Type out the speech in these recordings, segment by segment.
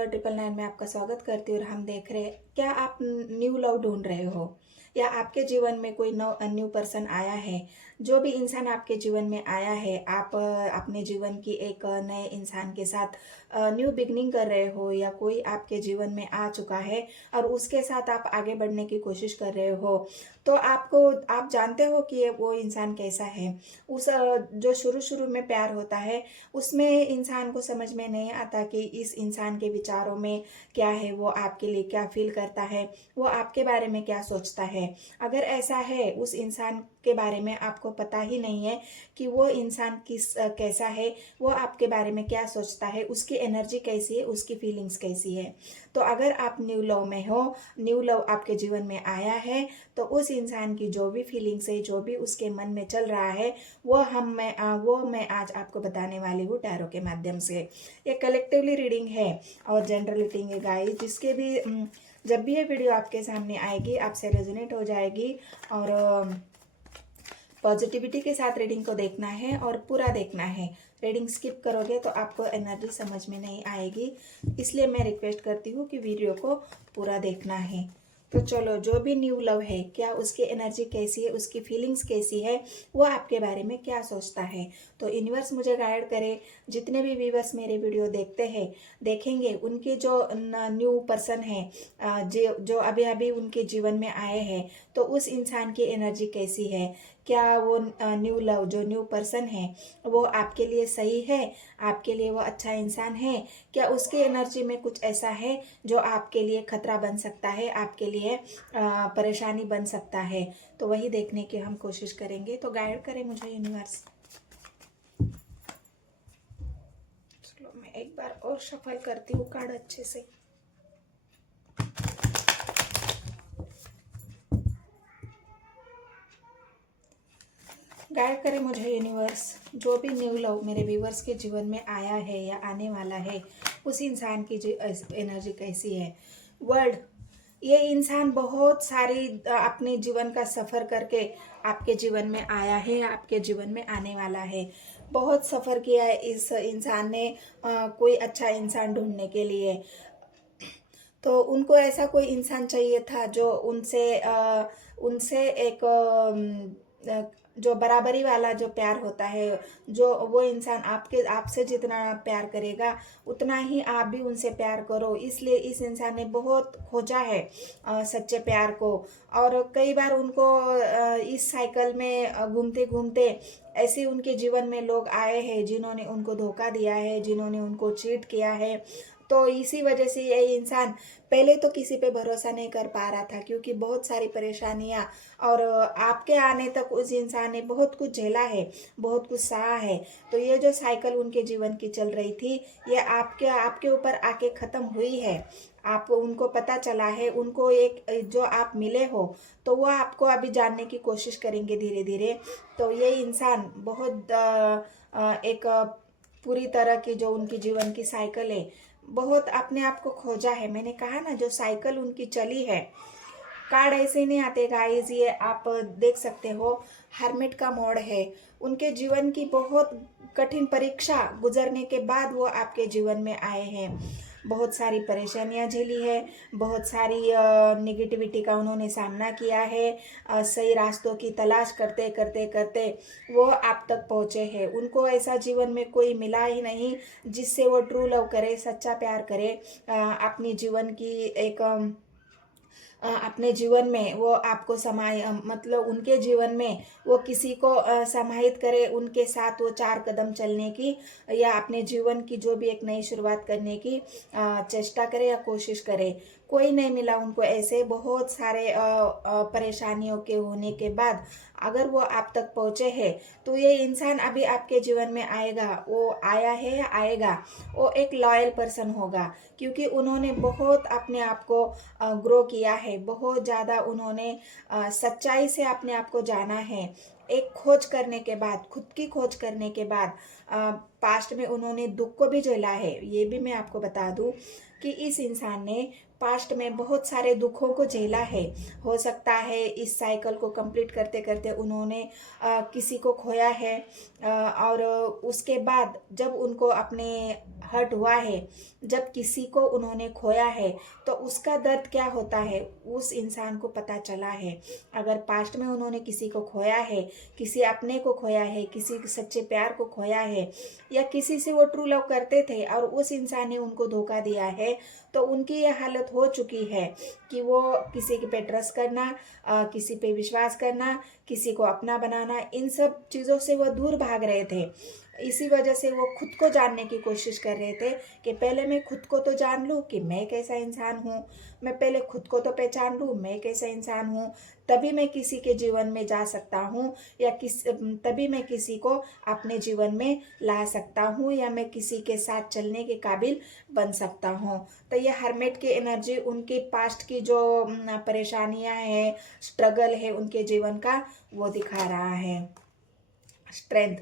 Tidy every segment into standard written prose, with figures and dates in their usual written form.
999 में आपका स्वागत करती हूँ। और हम देख रहे हैं, क्या आप न्यू लव ढूंढ रहे हो या आपके जीवन में कोई न्यू पर्सन आया है। जो भी इंसान आपके जीवन में आया है, आप अपने जीवन की एक नए इंसान के साथ न्यू बिगनिंग कर रहे हो या कोई आपके जीवन में आ चुका है और उसके साथ आप आगे बढ़ने की कोशिश कर रहे हो। तो आप जानते हो कि वो इंसान कैसा है। उस जो शुरू शुरू में प्यार होता है उसमें इंसान को समझ में नहीं आता कि इस इंसान के विचारों में क्या है, वो आपके लिए क्या फील करता है, वो आपके बारे में क्या सोचता है। अगर ऐसा है, उस इंसान के बारे में आपको पता ही नहीं है कि वो इंसान कैसा है, वो आपके बारे में क्या सोचता है, उसकी एनर्जी कैसी है, उसकी फीलिंग्स कैसी है। तो अगर आप न्यू लव में हो, न्यू लव आपके जीवन में आया है, तो उस इंसान की जो भी फीलिंग्स है, जो भी उसके मन में चल रहा है, वो मैं आज आपको बताने वाली हूँ टैरो के माध्यम से। ये कलेक्टिवली रीडिंग है और जनरल रीडिंग है गाइस, जिसके भी जब भी ये वीडियो आपके सामने आएगी आपसे रेजोनेट हो जाएगी। और पॉजिटिविटी के साथ रीडिंग को देखना है और पूरा देखना है। रीडिंग स्किप करोगे तो आपको एनर्जी समझ में नहीं आएगी, इसलिए मैं रिक्वेस्ट करती हूँ कि वीडियो को पूरा देखना है। तो चलो, जो भी न्यू लव है, क्या उसकी एनर्जी कैसी है, उसकी फीलिंग्स कैसी है, वो आपके बारे में क्या सोचता है। तो यूनिवर्स मुझे गाइड करे। जितने भी व्यूवर्स मेरे वीडियो देखते हैं, देखेंगे, उनके जो न्यू पर्सन है, जो अभी अभी उनके जीवन में आए हैं, तो उस इंसान की एनर्जी कैसी है। क्या वो न्यू लव, जो न्यू पर्सन है, वो आपके लिए सही है, आपके लिए वो अच्छा इंसान है। क्या उसकी एनर्जी में कुछ ऐसा है जो आपके लिए खतरा बन सकता है, आपके लिए परेशानी बन सकता है। तो वही देखने की हम कोशिश करेंगे। तो गाइड करें मुझे यूनिवर्स। चलो, मैं एक बार और शफल करती हूँ कार्ड अच्छे से। गाइड करें मुझे यूनिवर्स। जो भी न्यू लव मेरे व्यूवर्स के जीवन में आया है या आने वाला है, उस इंसान की एनर्जी कैसी है। वर्ल्ड, ये इंसान बहुत सारी अपने जीवन का सफ़र करके आपके जीवन में आया है, आपके जीवन में आने वाला है। बहुत सफ़र किया है इस इंसान ने कोई अच्छा इंसान ढूंढने के लिए। तो उनको ऐसा कोई इंसान चाहिए था जो उनसे एक जो बराबरी वाला जो प्यार होता है, जो वो इंसान आपसे जितना प्यार करेगा उतना ही आप भी उनसे प्यार करो। इसलिए इस इंसान ने बहुत खोजा है सच्चे प्यार को। और कई बार उनको इस साइकिल में घूमते घूमते ऐसे उनके जीवन में लोग आए हैं जिन्होंने उनको धोखा दिया है, जिन्होंने उनको चीट किया है। तो इसी वजह से ये इंसान पहले तो किसी पे भरोसा नहीं कर पा रहा था, क्योंकि बहुत सारी परेशानियां और आपके आने तक उस इंसान ने बहुत कुछ झेला है, बहुत कुछ सहा है। तो ये जो साइकिल उनके जीवन की चल रही थी, ये आपके ऊपर आके ख़त्म हुई है। आप उनको पता चला है, उनको एक जो आप मिले हो, तो वो आपको अभी जानने की कोशिश करेंगे धीरे धीरे। तो ये इंसान बहुत एक पूरी तरह की जो उनकी जीवन की साइकिल है, बहुत अपने आप को खोजा है। मैंने कहा ना, जो साइकिल उनकी चली है। कार्ड ऐसे नहीं आते गाइस, ये आप देख सकते हो। हर्मिट का मोड़ है। उनके जीवन की बहुत कठिन परीक्षा गुजरने के बाद वो आपके जीवन में आए हैं। बहुत सारी परेशानियां झेली है, बहुत सारी निगेटिविटी का उन्होंने सामना किया है। सही रास्तों की तलाश करते करते करते वो आप तक पहुँचे हैं। उनको ऐसा जीवन में कोई मिला ही नहीं जिससे वो ट्रू लव करे, सच्चा प्यार करे। अपनी जीवन की एक अपने जीवन में वो आपको मतलब उनके जीवन में वो किसी को समाहित करे, उनके साथ वो 4 कदम चलने की या अपने जीवन की जो भी एक नई शुरुआत करने की चेष्टा करे या कोशिश करे। कोई नहीं मिला उनको ऐसे। बहुत सारे परेशानियों के होने के बाद अगर वो आप तक पहुँचे हैं, तो ये इंसान अभी आपके जीवन में आएगा। वो आया है या आएगा, वो एक लॉयल पर्सन होगा, क्योंकि उन्होंने बहुत अपने आप को ग्रो किया है। बहुत ज़्यादा उन्होंने सच्चाई से अपने आप को जाना है। एक खोज करने के बाद, खुद की खोज करने के बाद, पास्ट में उन्होंने दुख को भी झेला है। ये भी मैं आपको बता दूं कि इस इंसान ने पास्ट में बहुत सारे दुखों को झेला है। हो सकता है इस साइकिल को कंप्लीट करते करते उन्होंने किसी को खोया है, और उसके बाद जब उनको अपने हर्ट हुआ है, जब किसी को उन्होंने खोया है, तो उसका दर्द क्या होता है उस इंसान को पता चला है। अगर पास्ट में उन्होंने किसी को खोया है, किसी अपने को खोया है, किसी सच्चे प्यार को खोया है, या किसी से वो ट्रू लव करते थे और उस इंसान ने उनको धोखा दिया है, तो उनकी ये हालत हो चुकी है कि वो किसी के पे ट्रस्ट करना, किसी पे विश्वास करना, किसी को अपना बनाना, इन सब चीज़ों से वो दूर भाग रहे थे। इसी वजह से वो खुद को जानने की कोशिश कर रहे थे कि पहले मैं खुद को तो जान लूँ कि मैं कैसा इंसान हूँ, मैं पहले खुद को तो पहचान लूँ मैं कैसा इंसान हूँ, तभी मैं किसी के जीवन में जा सकता हूँ, या तभी मैं किसी को अपने जीवन में ला सकता हूँ, या मैं किसी के साथ चलने के काबिल बन सकता हूँ। तो ये हर्मेट की एनर्जी उनके पास्ट की जो परेशानियाँ हैं, स्ट्रगल है उनके जीवन का, वो दिखा रहा है। स्ट्रेंथ,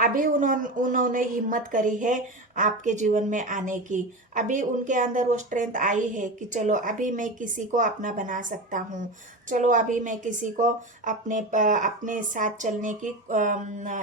अभी उन्होंने हिम्मत करी है आपके जीवन में आने की। अभी उनके अंदर वो स्ट्रेंथ आई है कि चलो अभी मैं किसी को अपना बना सकता हूँ, चलो अभी मैं किसी को अपने साथ चलने की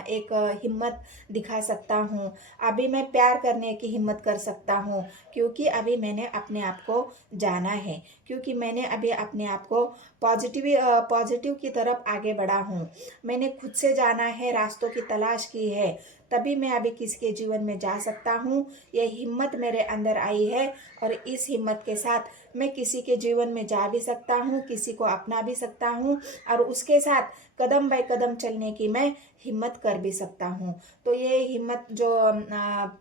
एक हिम्मत दिखा सकता हूँ, अभी मैं प्यार करने की हिम्मत कर सकता हूँ, क्योंकि अभी मैंने अपने आप को जाना है, क्योंकि मैंने अभी अपने आप को पॉजिटिव की तरफ आगे बढ़ा हूँ, मैंने खुद से जाना है, रास्तों की तलाश की है, तभी मैं अभी किसी के जीवन में जा सकता हूँ। यह हिम्मत मेरे अंदर आई है, और इस हिम्मत के साथ मैं किसी के जीवन में जा भी सकता हूँ, किसी को अपना भी सकता हूँ, और उसके साथ कदम बाय कदम चलने की मैं हिम्मत कर भी सकता हूँ। तो ये हिम्मत जो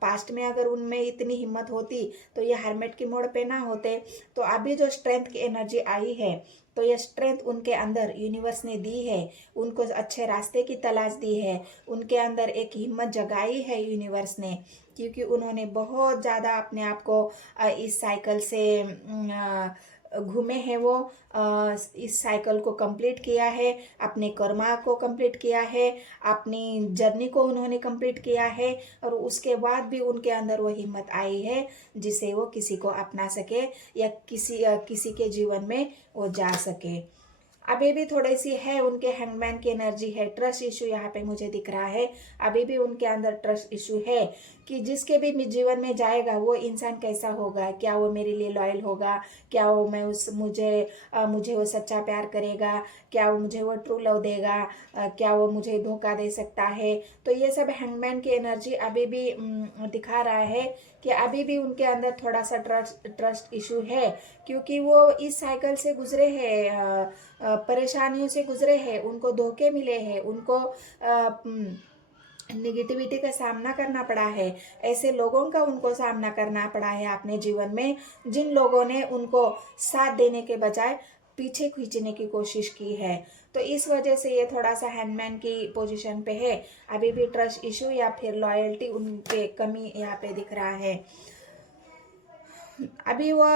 पास्ट में अगर उनमें इतनी हिम्मत होती तो ये हर्मेट की मोड़ पे ना होते। तो अभी जो स्ट्रेंथ की एनर्जी आई है, तो ये स्ट्रेंथ उनके अंदर यूनिवर्स ने दी है, उनको अच्छे रास्ते की तलाश दी है, उनके अंदर एक हिम्मत जगाई है यूनिवर्स ने, क्योंकि उन्होंने बहुत ज़्यादा अपने आप को इस साइकिल से घूमे हैं, वो इस साइकिल को कंप्लीट किया है, अपने कर्मा को कंप्लीट किया है, अपनी जर्नी को उन्होंने कंप्लीट किया है, और उसके बाद भी उनके अंदर वो हिम्मत आई है जिसे वो किसी को अपना सके, या किसी के जीवन में वो जा सके। अभी भी थोड़ी सी है उनके हैंगमैन की एनर्जी है, ट्रस्ट इशू यहाँ पे मुझे दिख रहा है। अभी भी उनके अंदर ट्रस्ट इशू है कि जिसके भी जीवन में जाएगा वो इंसान कैसा होगा, क्या वो मेरे लिए लॉयल होगा, क्या वो मुझे वो सच्चा प्यार करेगा, क्या वो मुझे वो ट्रू लव देगा, क्या वो मुझे धोखा दे सकता है। तो ये सब हैंगमैन की एनर्जी अभी भी दिखा रहा है कि अभी भी उनके अंदर थोड़ा सा ट्रस्ट इशू है, क्योंकि वो इस साइकिल से गुजरे हैं, परेशानियों से गुजरे हैं, उनको धोखे मिले हैं, उनको निगेटिविटी का सामना करना पड़ा है, ऐसे लोगों का उनको सामना करना पड़ा है अपने जीवन में, जिन लोगों ने उनको साथ देने के बजाय पीछे खींचने की कोशिश की है। तो इस वजह से ये थोड़ा सा हैंडमैन की पोजीशन पे है। अभी भी ट्रस्ट इशू या फिर लॉयल्टी उनके कमी यहाँ पे दिख रहा है। अभी वो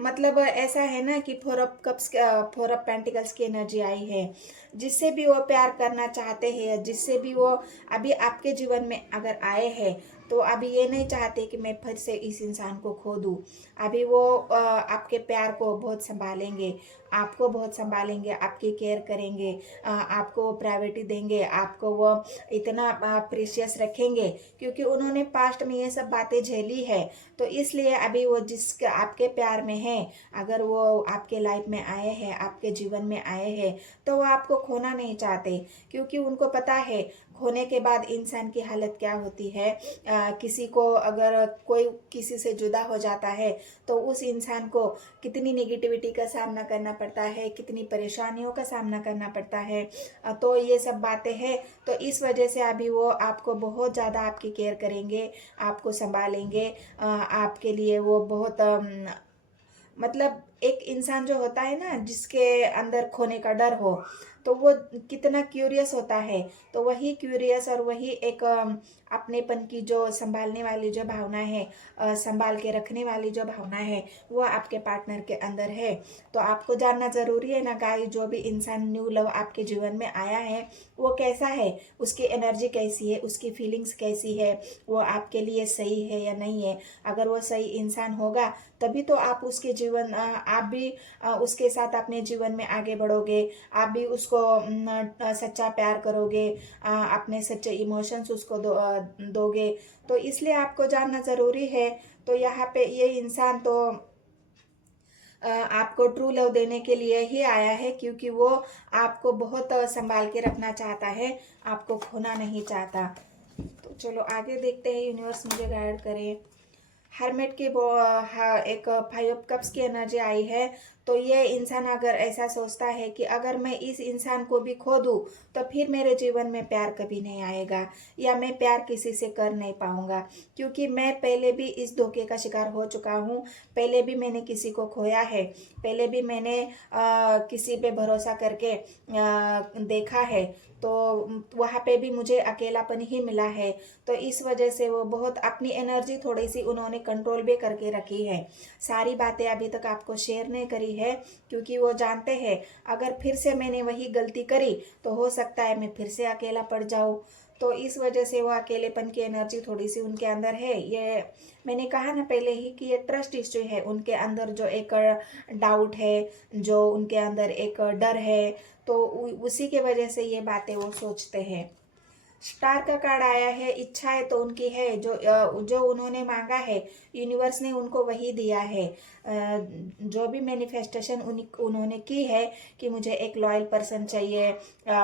मतलब ऐसा है ना कि 4 ऑफ पेंटिकल्स की एनर्जी आई है, जिससे भी वो प्यार करना चाहते हैं, जिससे भी वो अभी आपके जीवन में अगर आए हैं, तो अभी ये नहीं चाहते कि मैं फिर से इस इंसान को खो दूँ। अभी वो आपके प्यार को बहुत संभालेंगे, आपको बहुत संभालेंगे, आपकी केयर करेंगे, आपको प्रायोरिटी देंगे, आपको वो इतना प्रीशियस रखेंगे, क्योंकि उन्होंने पास्ट में ये सब बातें झेली है। तो इसलिए अभी वो जिसके आपके प्यार में है, अगर वो आपके लाइफ में आए हैं, आपके जीवन में आए हैं, तो वो आपको खोना नहीं चाहते, क्योंकि उनको पता है खोने के बाद इंसान की हालत क्या होती है। किसी को अगर कोई किसी से जुदा हो जाता है, तो उस इंसान को कितनी नेगेटिविटी का सामना करना पड़ता है, कितनी परेशानियों का सामना करना पड़ता है। तो ये सब बातें हैं। तो इस वजह से अभी वो आपको बहुत ज़्यादा आपकी केयर करेंगे, आपको संभालेंगे, आपके लिए वो बहुत मतलब एक इंसान जो होता है ना, जिसके अंदर खोने का डर हो, तो वो कितना क्यूरियस होता है। तो वही क्यूरियस और वही एक अपनेपन की जो संभालने वाली जो भावना है, संभाल के रखने वाली जो भावना है, वो आपके पार्टनर के अंदर है। तो आपको जानना ज़रूरी है ना गाइस, जो भी इंसान न्यू लव आपके जीवन में आया है, वो कैसा है, उसकी एनर्जी कैसी है, उसकी फीलिंग्स कैसी है, वो आपके लिए सही है या नहीं है। अगर वो सही इंसान होगा, तभी तो आप उसके जीवन आप भी उसके साथ अपने जीवन में आगे बढ़ोगे, आप भी उसको सच्चा प्यार करोगे, अपने सच्चे इमोशंस उसको दोगे। तो इसलिए आपको जानना ज़रूरी है। तो यहाँ पे ये इंसान तो आपको ट्रू लव देने के लिए ही आया है, क्योंकि वो आपको बहुत संभाल के रखना चाहता है, आपको खोना नहीं चाहता। तो चलो आगे देखते हैं, यूनिवर्स मुझे गाइड करे। हर्मिट की एक 5 कप्स की एनर्जी आई है। तो ये इंसान अगर ऐसा सोचता है कि अगर मैं इस इंसान को भी खो दूँ तो फिर मेरे जीवन में प्यार कभी नहीं आएगा, या मैं प्यार किसी से कर नहीं पाऊंगा, क्योंकि मैं पहले भी इस धोखे का शिकार हो चुका हूँ। पहले भी मैंने किसी को खोया है, पहले भी मैंने किसी पे भरोसा करके देखा है, तो वहाँ पे भी मुझे अकेलापन ही मिला है। तो इस वजह से वो बहुत अपनी एनर्जी थोड़ी सी उन्होंने कंट्रोल भी करके रखी है। सारी बातें अभी तक आपको शेयर नहीं करी है, क्योंकि वो जानते हैं अगर फिर से मैंने वही गलती करी तो हो सकता है मैं फिर से अकेला पड़ जाऊँ। तो इस वजह से वो अकेलेपन की एनर्जी थोड़ी सी उनके अंदर है। ये मैंने कहा ना पहले ही कि ये ट्रस्ट इश्यू है उनके अंदर, जो एक डाउट है, जो उनके अंदर एक डर है, तो उसी के वजह से ये बातें वो सोचते हैं। स्टार का कार्ड आया है, इच्छाएं तो उनकी है, जो उन्होंने मांगा है यूनिवर्स ने उनको वही दिया है। जो भी मैनिफेस्टेशन उन्होंने की है कि मुझे एक लॉयल पर्सन चाहिए,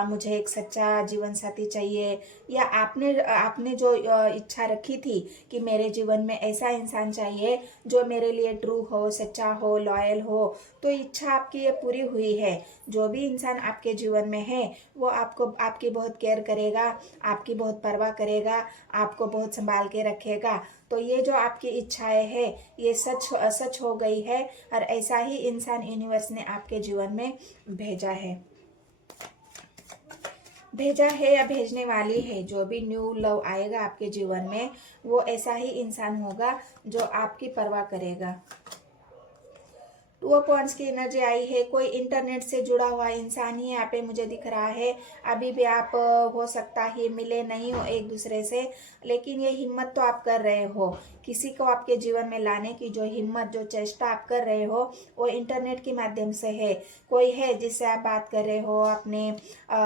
मुझे एक सच्चा जीवन साथी चाहिए, या आपने जो इच्छा रखी थी कि मेरे जीवन में ऐसा इंसान चाहिए जो मेरे लिए ट्रू हो, सच्चा हो, लॉयल हो, तो इच्छा आपकी ये पूरी हुई है। जो भी इंसान आपके जीवन में है वो आपकी बहुत केयर करेगा, आपकी बहुत परवाह करेगा, आपको बहुत संभाल के रखेगा। तो ये जो आपकी इच्छाएं है ये सच हो गई है, और ऐसा ही इंसान यूनिवर्स ने आपके जीवन में भेजा है या भेजने वाली है। जो भी न्यू लव आएगा आपके जीवन में वो ऐसा ही इंसान होगा जो आपकी परवाह करेगा। 2 पॉइंट्स की एनर्जी आई है। कोई इंटरनेट से जुड़ा हुआ इंसान ही यहाँ पे मुझे दिख रहा है। अभी भी आप हो सकता है मिले नहीं हो एक दूसरे से, लेकिन ये हिम्मत तो आप कर रहे हो। किसी को आपके जीवन में लाने की जो हिम्मत, जो चेष्टा आप कर रहे हो वो इंटरनेट के माध्यम से है। कोई है जिससे आप बात कर रहे हो, अपने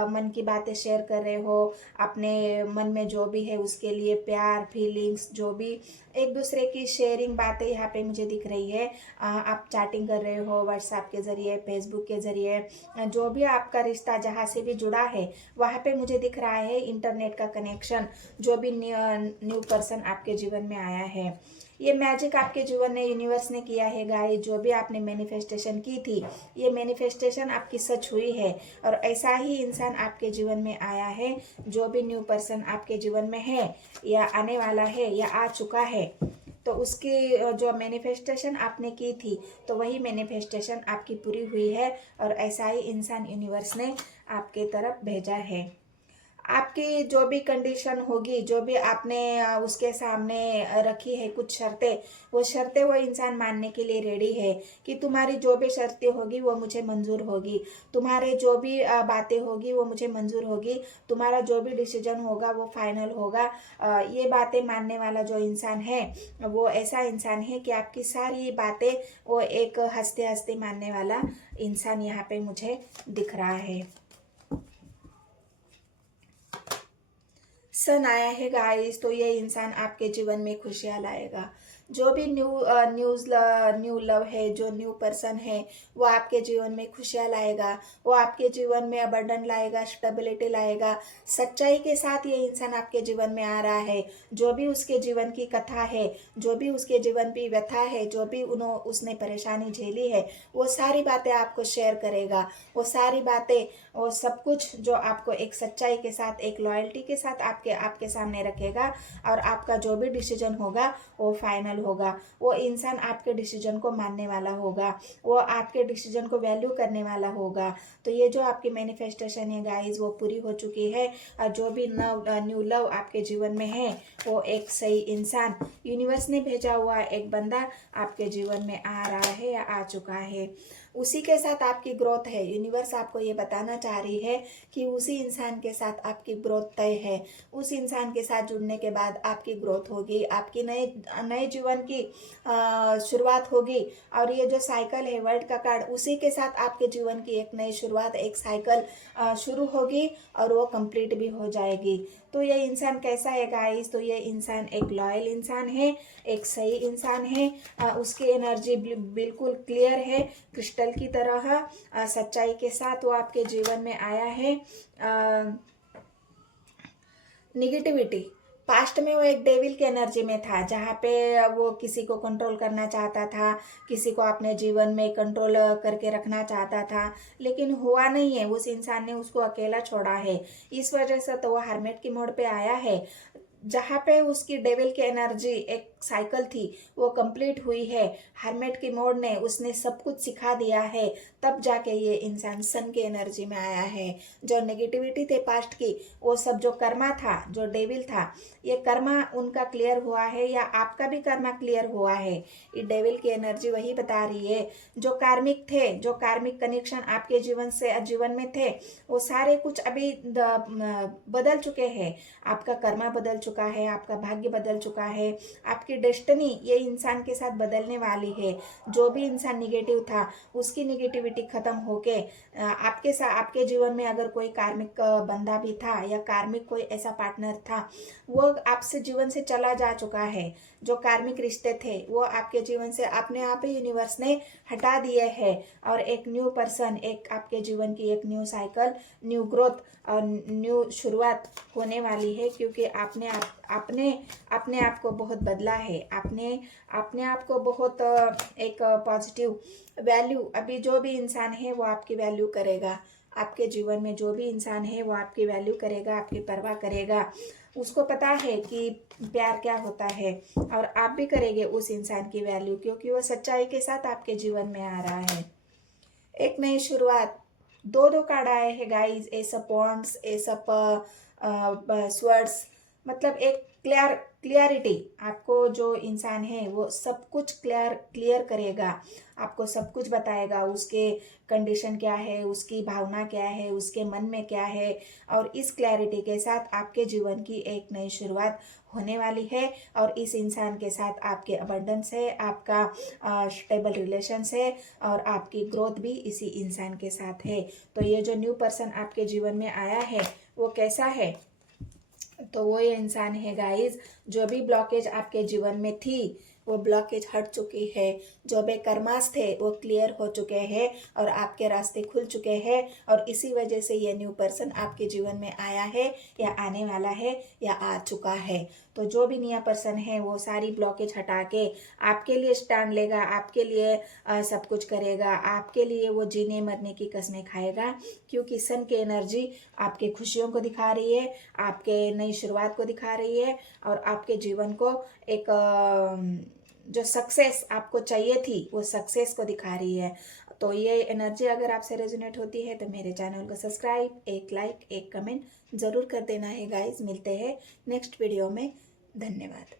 मन की बातें शेयर कर रहे हो, अपने मन में जो भी है उसके लिए प्यार, फीलिंग्स, जो भी एक दूसरे की शेयरिंग बातें यहाँ पे मुझे दिख रही है। आप चैटिंग कर रहे हो व्हाट्सएप के ज़रिए, फेसबुक के ज़रिए, जो भी आपका रिश्ता जहाँ से भी जुड़ा है वहाँ पे मुझे दिख रहा है इंटरनेट का कनेक्शन। जो भी न्यू पर्सन आपके जीवन में आया है, ये मैजिक आपके जीवन में यूनिवर्स ने किया है गाइस। जो भी आपने मैनिफेस्टेशन की थी ये मैनिफेस्टेशन आपकी सच हुई है, और ऐसा ही इंसान आपके जीवन में आया है। जो भी न्यू पर्सन आपके जीवन में है या आने वाला है या आ चुका है, तो उसकी जो मैनिफेस्टेशन आपने की थी तो वही मैनिफेस्टेशन आपकी पूरी हुई है, और ऐसा ही इंसान यूनिवर्स ने आपके तरफ भेजा है। आपकी जो भी कंडीशन होगी, जो भी आपने उसके सामने रखी है कुछ शर्तें, वो शर्तें वो इंसान मानने के लिए रेडी है कि तुम्हारी जो भी शर्तें होगी वो मुझे मंजूर होगी, तुम्हारे जो भी बातें होगी वो मुझे मंजूर होगी, तुम्हारा जो भी डिसीजन होगा वो फाइनल होगा। ये बातें मानने वाला जो इंसान है वो ऐसा इंसान है कि आपकी सारी बातें वो एक हंसते हंसते मानने वाला इंसान यहाँ पे मुझे दिख रहा है। सन आया है गाइस, तो ये इंसान आपके जीवन में खुशियाँ लाएगा। जो भी न्यू लव है, जो न्यू पर्सन है, वो आपके जीवन में खुशियाँ लाएगा, वो आपके जीवन में अबंडन लाएगा, स्टेबिलिटी लाएगा। सच्चाई के साथ ये इंसान आपके जीवन में आ रहा है। जो भी उसके जीवन की कथा है, जो भी उसके जीवन की व्यथा है, जो भी उसने परेशानी झेली है, वो सारी बातें आपको शेयर करेगा। वो सारी बातें, वो सब कुछ जो आपको एक सच्चाई के साथ, एक लॉयल्टी के साथ आपके सामने रखेगा, और आपका जो भी डिसीजन होगा वो फाइनल होगा। वो इंसान आपके डिसीजन को मानने वाला होगा, वो आपके डिसीजन को वैल्यू करने वाला होगा। तो ये जो आपकी मैनिफेस्टेशन है गाइस वो पूरी हो चुकी है, और जो भी न्यू लव आपके जीवन में है वो एक सही इंसान, यूनिवर्स ने भेजा हुआ एक बंदा आपके जीवन में आ रहा है या आ चुका है। उसी के साथ आपकी ग्रोथ है। यूनिवर्स आपको ये बताना चाह रही है कि उसी इंसान के साथ आपकी ग्रोथ तय है। उस इंसान के साथ जुड़ने के बाद आपकी ग्रोथ होगी, आपकी नए नए जीवन की शुरुआत होगी। और ये जो साइकिल है वर्ल्ड का कार्ड, उसी के साथ आपके जीवन की एक नई शुरुआत, एक साइकिल शुरू होगी और वो कंप्लीट भी हो जाएगी। तो ये इंसान कैसा है गाइस? तो ये इंसान एक लॉयल इंसान है, एक सही इंसान है। उसकी एनर्जी बिल्कुल क्लियर है, क्रिस्टल की तरह। सच्चाई के साथ वो आपके जीवन में आया है। निगेटिविटी, पास्ट में वो एक डेविल की एनर्जी में था, जहाँ पे वो किसी को कंट्रोल करना चाहता था, किसी को अपने जीवन में कंट्रोल करके रखना चाहता था, लेकिन हुआ नहीं है। उस इंसान ने उसको अकेला छोड़ा है। इस वजह से तो वो हर्मिट की मोड पे आया है। जहाँ पे उसकी डेविल की एनर्जी एक साइकिल थी वो कंप्लीट हुई है। हर्मिट की मोड ने उसने सब कुछ सिखा दिया है, तब जाके ये इंसान सन की एनर्जी में आया है। जो नेगेटिविटी थे पास्ट की, वो सब जो कर्मा था, जो डेविल था, ये कर्मा उनका क्लियर हुआ है, या आपका भी कर्मा क्लियर हुआ है। ये डेविल की एनर्जी वही बता रही है। जो कार्मिक थे, जो कार्मिक कनेक्शन आपके जीवन में थे, वो सारे कुछ अभी बदल चुके हैं। आपका कर्मा बदल चुका है, आपका भाग्य बदल चुका है, आपकी डेस्टिनी ये इंसान के साथ बदलने वाली है। जो भी इंसान निगेटिव था, उसकी निगेटिविटी खत्म होके आपके जीवन में अगर कोई कार्मिक बंदा भी था, या कार्मिक कोई ऐसा पार्टनर था, वो आपसे जीवन से चला जा चुका है। जो कार्मिक रिश्ते थे वो आपके जीवन से अपने आप ही यूनिवर्स ने हटा दिए हैं। और एक न्यू पर्सन, एक आपके जीवन की एक न्यू साइकिल, न्यू ग्रोथ और न्यू शुरुआत होने वाली है। क्योंकि आपने अपने आप को बहुत बदला है। आपने अपने आप को बहुत एक पॉजिटिव वैल्यू, अभी जो भी इंसान है वो आपकी वैल्यू करेगा। आपके जीवन में जो भी इंसान है वो आपकी वैल्यू करेगा, आपकी परवाह करेगा। उसको पता है कि प्यार क्या होता है, और आप भी करेंगे उस इंसान की वैल्यू, क्योंकि वो सच्चाई के साथ आपके जीवन में आ रहा है। एक नई शुरुआत, दो कार्ड आए हैं guys, S of wands, S of swords. मतलब एक क्लियरिटी, आपको जो इंसान है वो सब कुछ क्लियर करेगा, आपको सब कुछ बताएगा। उसके कंडीशन क्या है, उसकी भावना क्या है, उसके मन में क्या है। और इस क्लैरिटी के साथ आपके जीवन की एक नई शुरुआत होने वाली है। और इस इंसान के साथ आपके अबंडेंस है, आपका स्टेबल रिलेशन है, और आपकी ग्रोथ भी इसी इंसान के साथ है। तो ये जो न्यू पर्सन आपके जीवन में आया है वो कैसा है? तो वो ये इंसान है गाइस, जो भी ब्लॉकेज आपके जीवन में थी वो ब्लॉकेज हट चुकी है। जो बेकर्मास थे वो क्लियर हो चुके हैं, और आपके रास्ते खुल चुके हैं। और इसी वजह से ये न्यू पर्सन आपके जीवन में आया है, या आने वाला है, या आ चुका है। तो जो भी नया पर्सन है वो सारी ब्लॉकेज हटा के आपके लिए स्टैंड लेगा, आपके लिए सब कुछ करेगा, आपके लिए वो जीने मरने की कसमें खाएगा। क्योंकि सन की एनर्जी आपके खुशियों को दिखा रही है, आपके नई शुरुआत को दिखा रही है, और आपके जीवन को एक जो सक्सेस आपको चाहिए थी वो सक्सेस को दिखा रही है। तो ये एनर्जी अगर आपसे रेजोनेट होती है तो मेरे चैनल को सब्सक्राइब, एक लाइक, एक कमेंट ज़रूर कर देना है गाइस। मिलते हैं नेक्स्ट वीडियो में। धन्यवाद।